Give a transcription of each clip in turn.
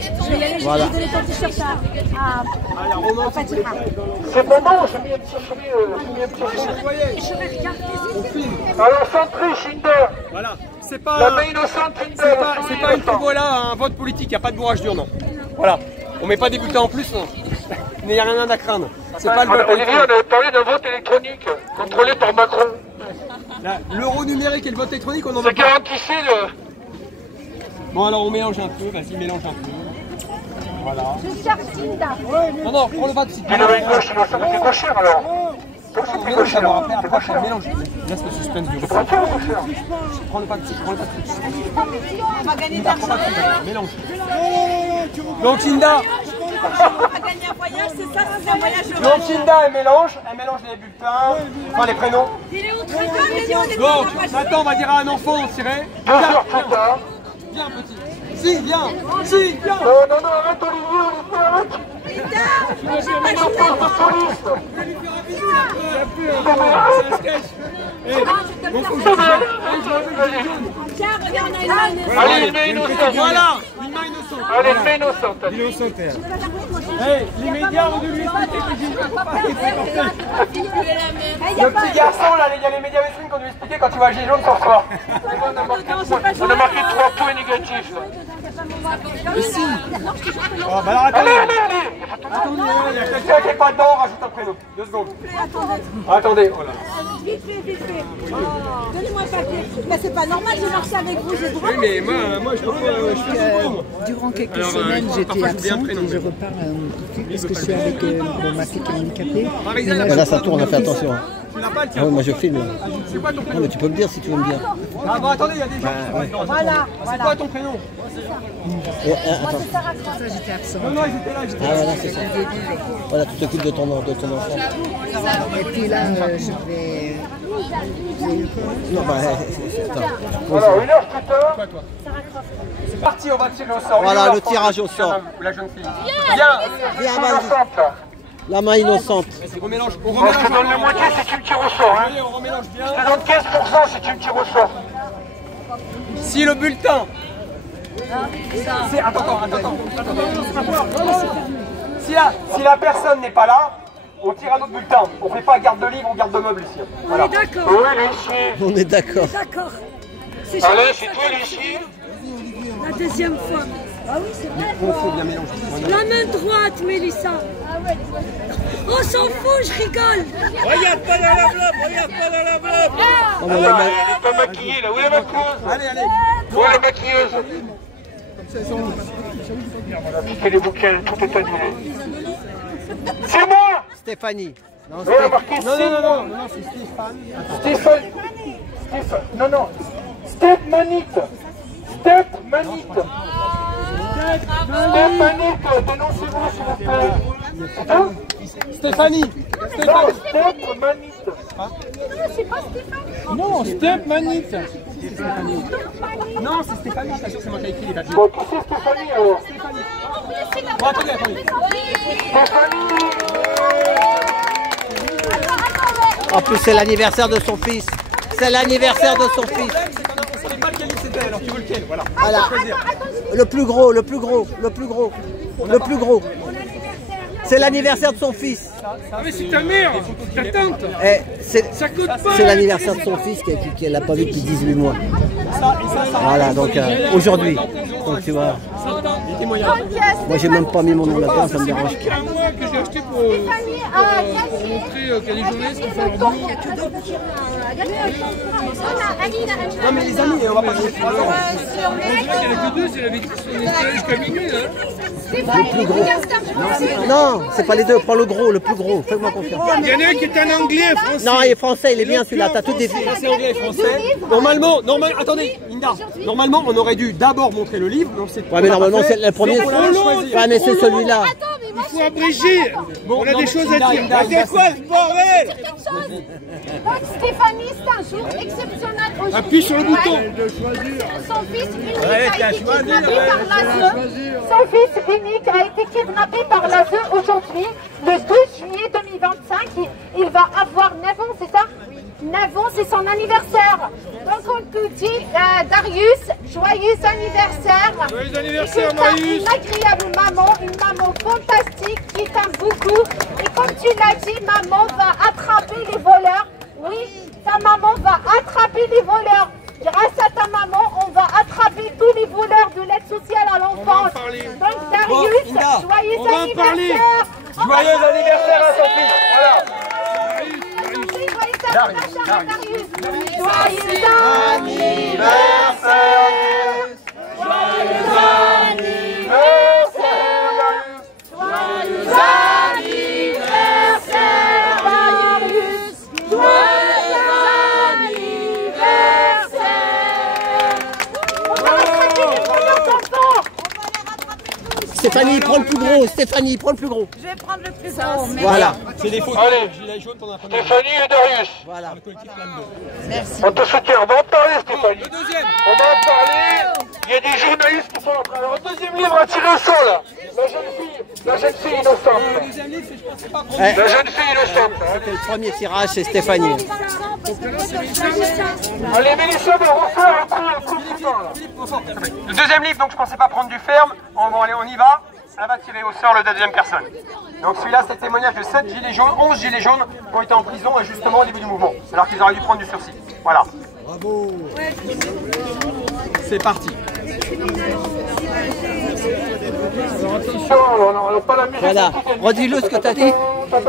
Je vais y aller, je vais donner ton t-shirt à Fatima. C'est bon, j'ai mis un petit Je vais regarder. Alors, centré, Shinda. Voilà. C'est pas, La main innocente, c'est pas une voilà, un vote politique, il n'y a pas de bourrage dur, non. Voilà. On met pas des bulletins en plus, non. Mais il n'y a rien à craindre. C'est pas le vote Olivier, on avait parlé d'un vote électronique, contrôlé par Macron. L'euro numérique et le vote électronique, on en a Ça pas. garantissait le... Bon, alors on mélange un peu, vas-y, mélange un peu. Voilà. Je cherche Linda. Non, non, prends le vote si tu veux. Il avait une gauche innocente, t'es pas cher alors. Toi aussi, t'es pas cher. Après, on mélange. Laisse le suspense du repas. Prends le pack, prends le pack. On va gagner de l'argent. Mélange. Donc, Linda. On va gagner un voyage, c'est ça, c'est un voyage. Donc, Linda, elle mélange les bulletins, enfin les prénoms. Il est où très bien, il est où, on est Donc, maintenant, on va dire à un enfant, on tirait. 2 heures plus tard. Viens, petit. Si, viens. Si, viens. Non, arrête Olivier, arrête. Linda, j'ai pas On parle de police. C'est un sketch. Bon, faut que je Tiens, regarde, on a une main. Allez, une main innocente. Voilà, une main innocente. Allez, une main innocente. Hey, les médias ont dû lui expliquer que Gilles ne peut pas être porté. Le petit garçon, là, il y a les médias mainstream qui ont dû lui expliquer quand tu vois Gilles jaune sur toi. On a marqué 3 points négatifs. Mais si. Oh, bah alors attendez. Attendez, il y a quelqu'un qui n'est pas dedans, rajoute un prénom. 2 secondes. Attendez, oh là. Vite fait. Donnez-moi le papier. Mais c'est pas normal, j'ai marché avec vous, j'ai droit. Oui, mais moi je fais bon. Durant quelques semaines, j'étais absente et je repars tout de suite parce que je suis avec ma fille qui est handicapée. Là, ça tourne, fais attention. Tu l'as pas le tien. Oui, moi je filme. C'est quoi ton Non, prénom? mais tu peux me dire si tu veux me dire. Ah bon, attendez, il y a des gens. Voilà. C'est quoi ton prénom? Attends. Ça, j'étais absente. Non, ils étaient là, j'étais Ah, voilà, c'est ça. Voilà, tu t'occupes de ton enfant. Et puis là, je vais... Non, bah, attends. Alors, 1 heure plus tard. C'est parti, on va tirer au sort. Voilà, le tirage au sort. Ou la jeune fille. Viens. Viens, vas-y. Innocente, là. La main innocente. On remélange. On Moi, je te donne la moitié si tu me tires au sort. Hein. Allez, on remélange bien. Je te donne 15% si tu me tires au sort. Si le bulletin. Attends. Si la personne n'est pas là, on tire un autre bulletin. On fait pas garde de livre ou garde de meubles ici. Voilà. On est d'accord. Oui, l'huissier. On est d'accord. D'accord. Allez, c'est toi l'huissier. La deuxième fois. Ah oui, c'est vrai. Il faut bien mélanger. La main droite, Mélissa. On s'en fout, je rigole. Regarde pas dans la blob. Oh, mais la main- Elle est pas maquillée là. Où est la maquilleuse? Allez. Où est la maquilleuse? On a piqué les bouquins, tout est annulé. C'est moi! Stéphanie. Non, On a marqué c'est moi. Non, c'est Stéphane. Stéphane. Non. Stepmanite. Dénoncez-vous s'il vous plaît. Hein? Stéphanie. Non, Stepmanite. Non, Stepmanite. Non, c'est Stéphanie, je t'assure, c'est moi qui ai écrit les papiers. Bon, qui c'est Stéphanie alors? Bon, attendez. Stéphanie! En plus, c'est l'anniversaire de son fils. C'est l'anniversaire de son fils. On savait pas lequel c'était, alors tu veux lequel? Voilà. Voilà. Le plus gros. C'est l'anniversaire de son fils. Ah mais c'est ta mère, ta tante. Ça coûte pas. C'est l'anniversaire de son fils qu'elle n'a pas vu depuis 18 mois. Voilà, donc aujourd'hui. Donc tu vois. Moi j'ai même pas mis mon nom là-dedans, ça me dérange. C'est un mois que j'ai acheté pour montrer qu'il y a des journalistes qui font leur boulot. Non mais les amis, on va pas passer 3 ans. On dirait qu'il n'y en a que 2, c'est la bêtise, on est allé jusqu'à minuit là. Le plus gros. Non, c'est pas les deux, prends le gros, le plus gros, fais-moi confiance. Il y en a un qui est un anglais, français. Non, il est français, il est bien celui-là, t'as tout défini. Français, anglais, français. Normalement, attendez, Linda, normalement on aurait dû d'abord montrer le livre. Ouais, mais normalement c'est le premier. Ouais, mais c'est celui-là. Il faut abréger. On a des choses à dire. C'est quoi ce bordel? Stéphanie, c'est un jour exceptionnel aujourd'hui. Appuie sur le bouton. Son fils unique a été kidnappé par l'ASE. Son fils unique a été kidnappé par l'ASE aujourd'hui, le 12 juillet 2025. Il va avoir 9 ans, c'est ça? 9 ans, c'est son anniversaire. Donc comme tu dis, Darius, joyeux anniversaire. Joyeux anniversaire, Marius. Une agréable maman, une maman fantastique qui t'aime beaucoup. Et comme tu l'as dit, maman va attraper les voleurs. Oui, ta maman va attraper les voleurs. Grâce à ta maman, on va attraper tous les voleurs de l'aide sociale à l'enfance. Donc Darius, joyeux anniversaire. Joyeux anniversaire à son fils. Voilà. Joyeux anniversaire à Darius. Joyeux anniversaire. Joyeux anniversaire. Joyeux anniversaire, Darius. Joyeux Stéphanie, prends le plus gros. Stéphanie, prends le plus gros. Je vais prendre le plus gros. Voilà. C'est des photos. Allez, Gilet jaune pendant la première. Stéphanie et Darius. Voilà. On te soutient, on va en parler, Stéphanie. Le deuxième. On va en parler. Il y a des journalistes qui sont en train. Alors, un deuxième livre à tirer au sort, là. La jeune fille innocente. Le deuxième livre, c'est je pensais pas prendre. Eh, La jeune fille innocente. le premier tirage, c'est Stéphanie. Allez, Mélissa, on va refaire un coup content, là. Le deuxième livre, donc je pensais pas prendre du ferme. On y va. Ça va tirer au sort le deuxième personne. Donc celui-là, c'est le témoignage de 7 gilets jaunes, 11 gilets jaunes qui ont été en prison justement au début du mouvement. Alors qu'ils auraient dû prendre du sursis. Voilà. Bravo. C'est parti. Voilà. Redis-le ce que tu as dit.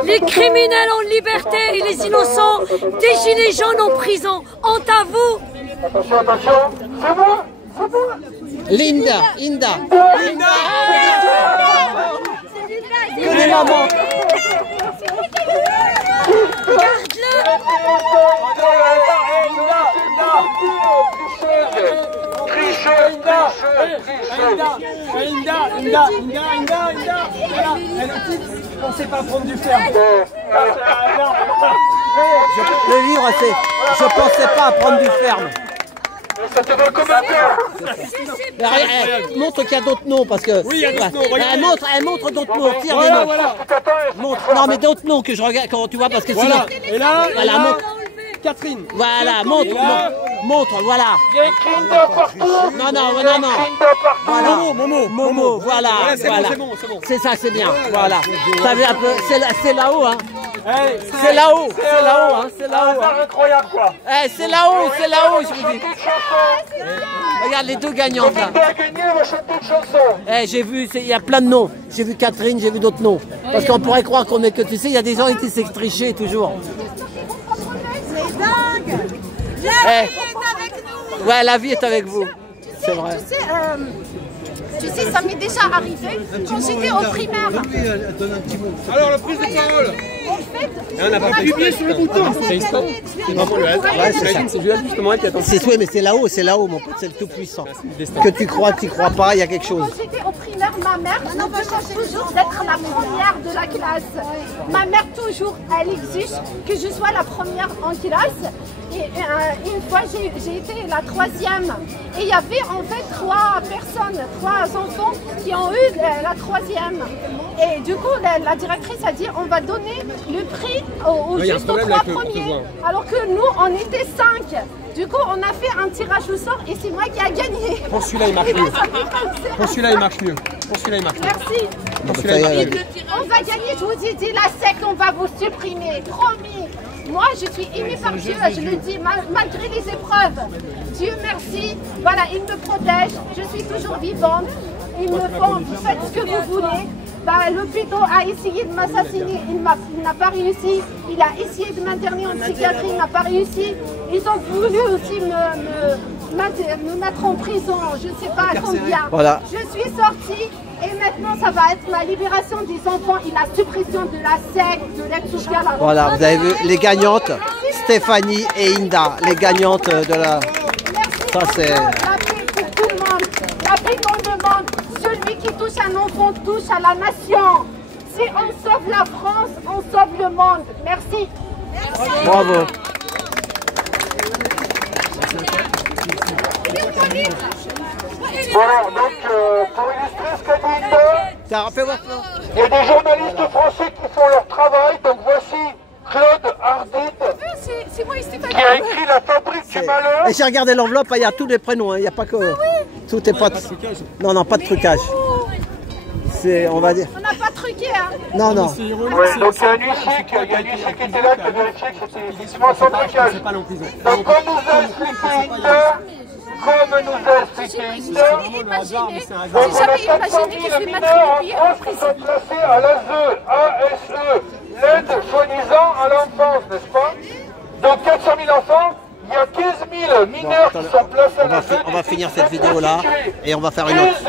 Les criminels en liberté et les innocents, des gilets jaunes en prison. Honte à vous. Attention, attention. C'est moi. C'est moi. Linda. Que les mamans. Linda. Voilà. Elle est petite. Je pensais pas prendre du ferme. Le livre, c'est « Je pensais pas à prendre du ferme ». Ça te va comme un cœur. Montre qu'il y a d'autres noms parce que. Oui, il y a d'autres noms, regarde. Elle montre d'autres noms. Tire des noms. Voilà. Non, mais d'autres noms que je regarde quand tu vois parce que Voilà. sinon. Et là, Voilà, montre. Catherine. Voilà, montre, voilà. Il y a écrit Linda partout. Non. Voilà. Momo, voilà. C'est bon. C'est ça, c'est bien. Voilà. Ça veut un peu. C'est là-haut, hein. Hey, C'est là-haut, hein. C'est incroyable, quoi. C'est là-haut, je vous dis. Regarde les deux gagnantes là. Linda a gagné, on va chanter une chanson. J'ai vu, il y a plein de noms. J'ai vu Catherine, j'ai vu d'autres noms. Parce qu'on pourrait croire qu'on est que, tu sais, il y a des gens qui essaient de tricher toujours. C'est dingue. La vie est avec nous. Ouais, la vie est avec vous. C'est vrai. Tu sais, ça m'est déjà arrivé quand j'étais au primaire. Alors, la prise de parole. En fait, on n'a pas publié sur le bouton. C'est vraiment le hasard. Ouais, c'est ça. C'est Jules justement qui attend. Oui, mais c'est là-haut, mon pote, c'est le tout puissant. Que tu crois pas, il y a quelque chose. quand j'étais au primaire, ma mère me demande toujours d'être la première de la classe. Ma mère, toujours, elle exige que je sois la première en classe. Et une fois, j'ai été la troisième. Et il y avait en fait 3 personnes, 3 enfants qui ont eu la troisième. Et du coup, la directrice a dit on va donner le prix juste aux 3 premiers. Alors que nous, on était 5. Du coup, on a fait un tirage au sort et c'est moi qui a gagné. Pour celui-là, il marche mieux. Pour celui-là, il marche mieux. Merci. On va gagner, je vous ai dit, la SEC, on va vous supprimer. Promis. Moi, je suis aimée par Dieu, je le dis, malgré les épreuves. Dieu merci. Voilà, il me protège. Je suis toujours vivante. Ils me font, faites ce que vous voulez. L'hôpital a essayé de m'assassiner, il n'a pas réussi. Il a essayé de m'interner en psychiatrie, il n'a pas réussi. Ils ont voulu aussi me mettre en prison, je ne sais pas combien. Voilà. Je suis sortie et maintenant ça va être la libération des enfants et la suppression de la SEC, de l'aide sociale. Voilà, vous avez vu les gagnantes, Stéphanie et Inda, les gagnantes de la... Ça c'est... La paix pour tout le monde, la paix qu'on demande. Celui qui touche un enfant touche à la nation. Si on sauve la France, on sauve le monde. Merci. Bravo. Voilà, donc pour illustrer ce qu'a dit Linda, il y a des journalistes français qui font leur travail. Donc voici Claude Ardit C'est moi, Stéphanie. qui a écrit la fin truc qui est malheur. Et j'ai regardé l'enveloppe, il y a tous les prénoms, il n'y a pas que... Tout est pas... Non, non, pas de trucage. C'est, on va dire... On n'a pas truqué, hein. Non, non. Ouais, donc il y a un huissier qui était là, qui a vérifié que c'était effectivement sans trucage. Donc comme nous a expliqué Inda, J'ai jamais imaginé que je vais m'attribuer en qui sont placés à l'ASE, l'aide soi-disant à l'enfance, n'est-ce pas? Donc 400 000 enfants, il y a 15 000 mineurs qui sont placés à l'ASE. On va finir cette vidéo là et on va faire une autre.